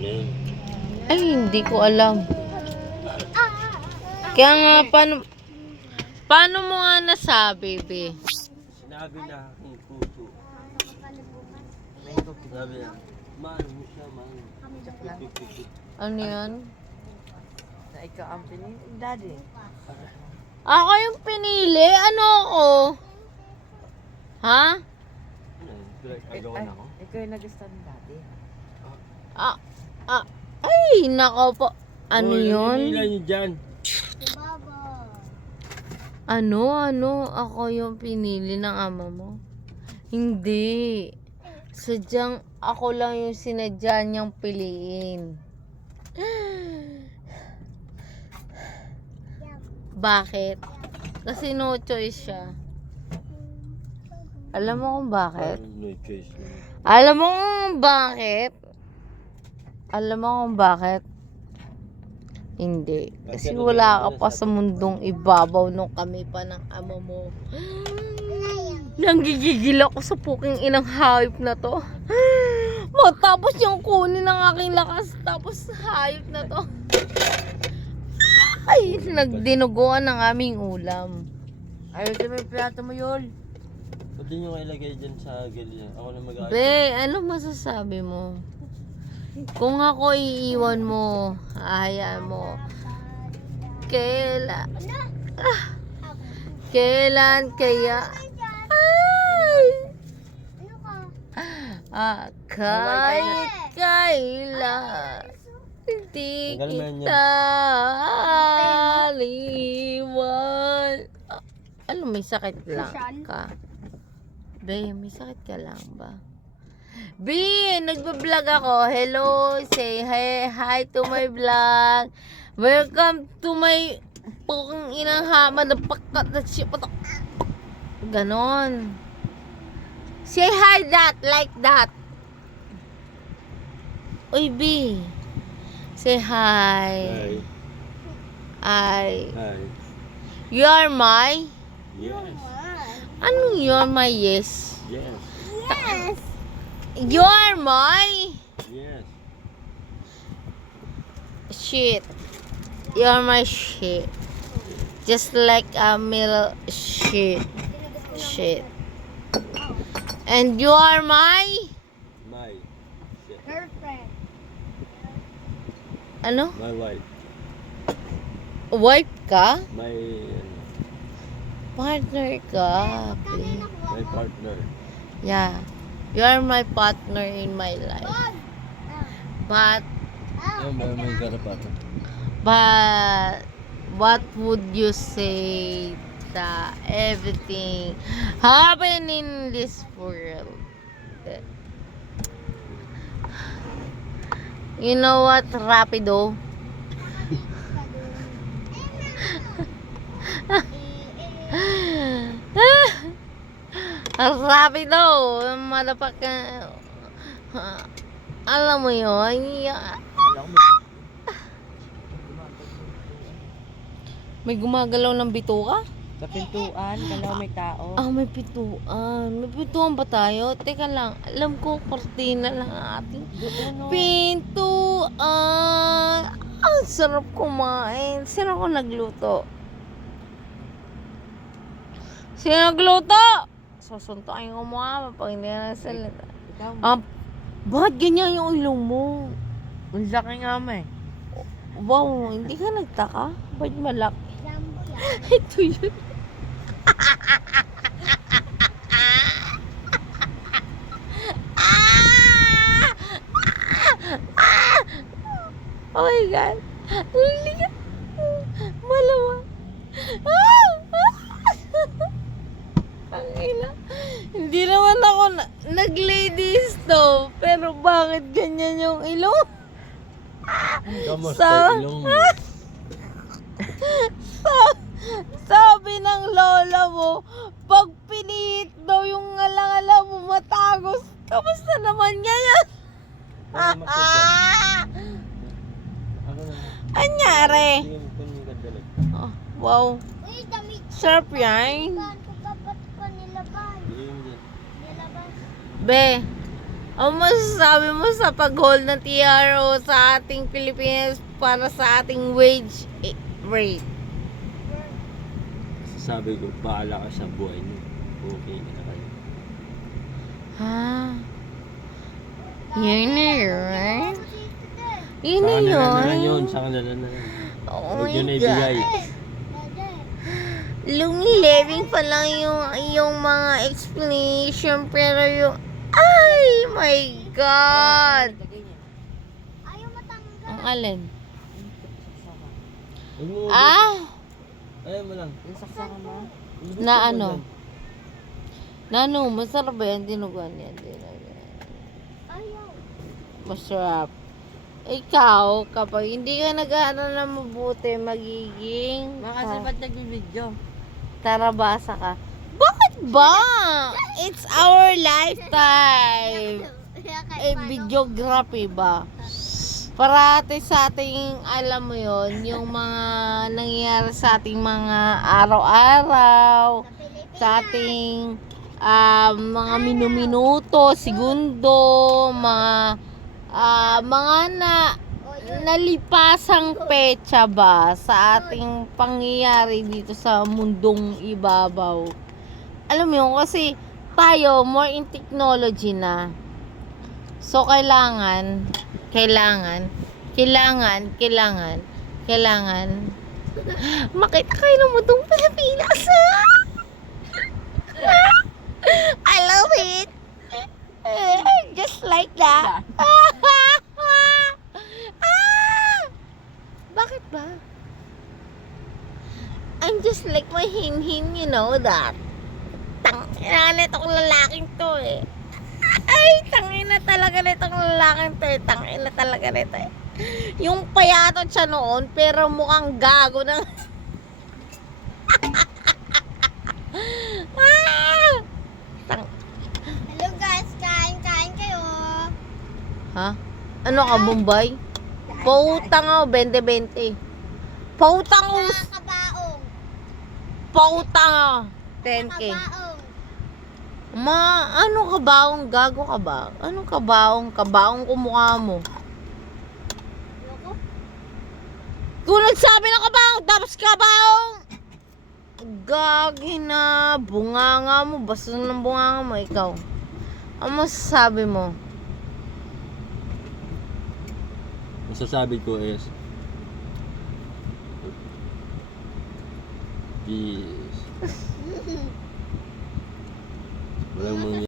na yun. Ay, hindi ko alam. Kaya nga, paano mo nga nasabi, be? Sinabi na aking puso. Sabi na, mahal mo siya, mahal mo. Ano yan? Na ikaw ang pinili, daddy. Ako yung pinili? Ano ako? Ha? Ano yun? Pinag-agawan ako? Ikaw yung nagustuhan ni daddy. Ay, nako po. Ano Uy, yun? Hinila niyo dyan. Ano? Ako yung pinili ng ama mo? Hindi. Sadyang ako lang yung sinadya niyang piliin. Bakit? Kasi no choice siya. Alam mo kung bakit? No choice naman. Alam mo kung bakit? Alam mo kung bakit? Hindi. Kasi wala ka pa sa mundong ibabaw nung kami pa ng ama mo. Nanggigigil ako sa puking inang hayop na to. Matapos yung kunin ng aking lakas, tapos hayop na to. Ay, nagdinuguan ng aming ulam. Ayaw mo yung plato mo, Yol. Pwede nyo ilagay dyan sa gilya. Ako na mag-aayos. Be, ano masasabi mo? Kung ako iiwan mo, hayaan mo. Kailan kaya? Ay! Kahit kailan hindi Tanggalin mo yan kita aliwan. Ano, may sakit lang ka? Be, may sakit ka lang ba? B, nagbablog ako. Hello, say hi to my vlog. Welcome to my pukang inang hama na pakat na siya patak. Ganon. Say hi that, like that. Uy, B. Say hi. Hi. I. You are my? Yes. Anong you are my yes? Yes. You are my? Yes. Shit. You are my shit. Just like a middle shit. Shit. And you are my? My. Girlfriend. Ano? My wife. Wife ka? My Partner ka. my partner. Yeah. You are my partner in my life. But Oh, may garapata. But what would you say that everything happen in this world? You know what, Rapido? Rapido, malapak ka. Alam mo yun? May gumagalaw ng bituka? Sa pintuan, kalaw may tao. Ah, may pintuan. May pintuan ba tayo? Teka lang. Alam ko, kortina lang ang ating pintuan. Ang sarap kumain. Sino ko nagluto? Sino nagluto? Susuntokin ko mukha pag hindi na salita. Ikaw, Bakit ganyan yung ilong mo? ang laki nga mo eh. Wow, hindi ka nagtaka? Ba't malaki? Ito yun. Oh my God. Huli ka. Malawa. Ang ina. Hindi naman ako nag-ladies to. Pero bakit ganyan yung ilong? Kamusta ilong mo? Sabi ng lola mo, pag pinihit daw yung ngalang-ala mo matagos. Kamusta naman ngayon? Ano masaya? Ako na. Anyari? Hindi mo kunin ka dalag. Oh, wow. Uy, damit Sarap yan. ko dapat pa nilaban. Hindi mo dyan. Nilaban. Be, Ang masasabi mo sa pag-hold ng TRO sa ating Pilipinas para sa ating wage rate? Sabi ko, bahala ka sa buhay niyo. Okay na kayo. Ha? Yun na yun. Yun Sa na kanila na lang yun. yun. Sa kanila na lang. Oh Huwag my yun na ibigay. God. Lumileving pa lang yung mga explanation pero yung ay my God. Ayaw matanggal. Ang alin? Huwag mo. Ayaw mo lang. Yung saksakan mo? Na ano? Na ano? Masarap ba yan? Dinuguan yan. Ayaw. Masarap. Ikaw, kapag hindi ka nag-aaral na mabuti, magiging Baka kasi ba't nagbibidyo? tarabasa ka. Bakit ba? It's our lifetime. Videography ba? Parati sa ating, alam mo yon, yung mga nangyayari sa ating mga araw-araw, sa ating mga minuto, segundo, mga nalipasang petsa ba sa ating pangyayari dito sa mundong ibabaw. Alam mo yun, kasi tayo more in technology na. So kailangan makita kayo ng mundong Pilipinas. I love it. Just like that. Bakit ba? I'm just like my hin-hin, you know that. Tangina nitong lalaking to eh. Ay, tangina talaga nitong lalaking to eh. Tangina talaga nito eh. Yung payatot siya noon, pero mukhang gago na. Hello guys, kain kayo. Ha? Ano ka, Bombay? Pautang ako, 20-20. Pautang ako. Kabaong. Pautang ako. 10K. Kabaong. Ano kabaong? Gago ka ba? Anong kabaong? Kabaong kumukha mo. Loko. Kung nagsabi ng kabaong, tapos kabaong! Gagi na. Bunganga mo. Basta ng bunganga mo, ikaw. Ano masasabi mo? Masasabi ko is peace. Walang